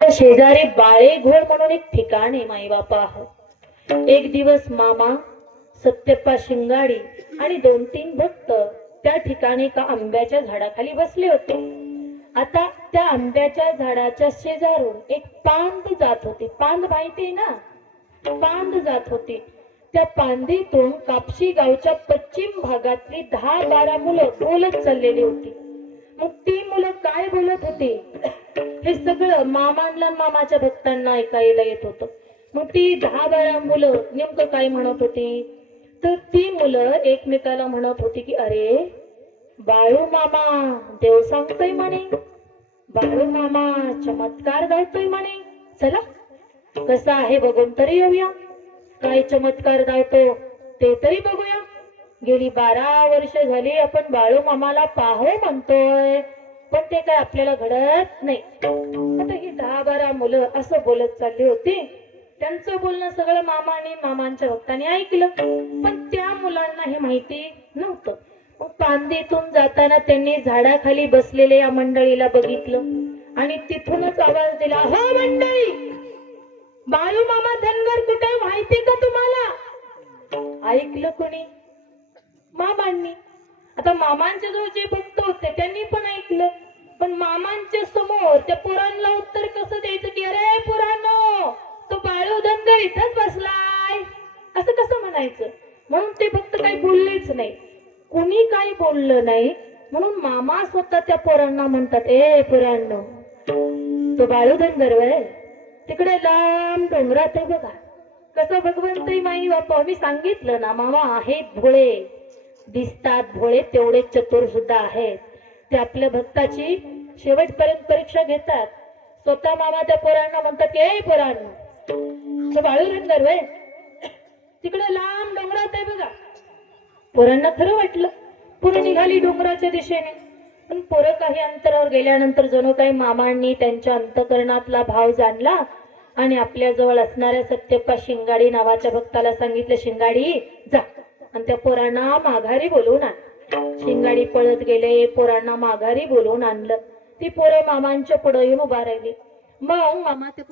शेजारी बाळेघोळ म्हणून एक ठिकाण आहे माई बापा. एक दिवस मामा सत्यप्पा शिंगाडी आणि 2-3 भक्त त्या ठिकाणी एका आंब्याच्या झाडाखाली बसले होते. आता त्या आंब्याच्या झाडाच्या शेजारून एक पांद जात होती. पांद माहिती ना, पांद जात होती. त्या पांदीतून कापशी गावच्या पश्चिम भागातली 10-12 मुलं बोलत चाललेली होती. मग ती मुलं काय बोलत होती हे सगळं मामांना मामाच्या भक्तांना ऐकायला येत होतं. मग ती 10-12 मुलं नेमकं काय म्हणत होती, तर ती मुलं एकमेकाला म्हणत होती की अरे बाळू मामा देव सांगतोय म्हणे, बाळू मामा चमत्कार दावतोय म्हणे, चला कसा आहे बघून तरी येऊया, काय चमत्कार दावतो ते तरी बघूया. गेली 12 वर्ष झाली आपण बाळू मामाला पाहो म्हणतोय, पण ते काय आपल्याला घडत नाही. आता ही 10-12 मुलं असं बोलत चालली होती. त्यांचं बोलणं सगळं मामाने मामांच्या भक्तांनी ऐकलं, पण त्या मुलांना हे माहिती नव्हतं. मग पांदीतून जाताना त्यांनी झाडाखाली बसलेल्या या मंडळीला बघितलं आणि तिथूनच आवाज दिला, हो मंडळी, बाळू मामा धनगर कुठे माहिती का तुम्हाला? ऐकलं कोणी? मामांनी. आता मामांच्या जवळ जे भक्त होते त्यांनी पण ऐकलं, पण मामांच्या समोर त्या पोरांना उत्तर कसं द्यायचं की अरे पोरांनो, तो बाळू धनगर इथंच बसलाय, असं कसं म्हणायचं? म्हणून ते भक्त काही बोललेच नाही, कोणी काही बोललं नाही. म्हणून मामा स्वतः त्या पोरांना म्हणतात, ए पोरांनो, तो बाळू धनगर वय तिकडे लांब डोंगरात आहे बघा. कसं भगवंत माई बापा मी सांगितलं ना, मामा आहेत भोळे, दिसतात भोळे, तेवढे चतुर सुद्धा आहेत. ते आपल्या भक्ताची शेवटपर्यंत परीक्षा घेतात. स्वतः मामा त्या पोरांना म्हणतात की ए पोरांनो, तो बाळू धनगर वय तिकडे लांब डोंगरात आहे बघा. पोरांना खरं वाटलं, पोरं निघाली डोंगराच्या दिशेने. पण पोरं काही अंतरावर गेल्यानंतर जणू काही मामांनी त्यांच्या अंतकरणातला भाव जाणला आणि आपल्या जवळ असणाऱ्या सत्यप्पा शिंगाडी नावाच्या भक्ताला सांगितलं, शिंगाडी जा आणि त्या पोरांना माघारी बोलवून आण. शिंगाडी पळत गेले, पोरांना माघारी बोलवून आणलं. ती पोरं मामांच्या पुढे येऊन उभा राहिली. मग मामा ते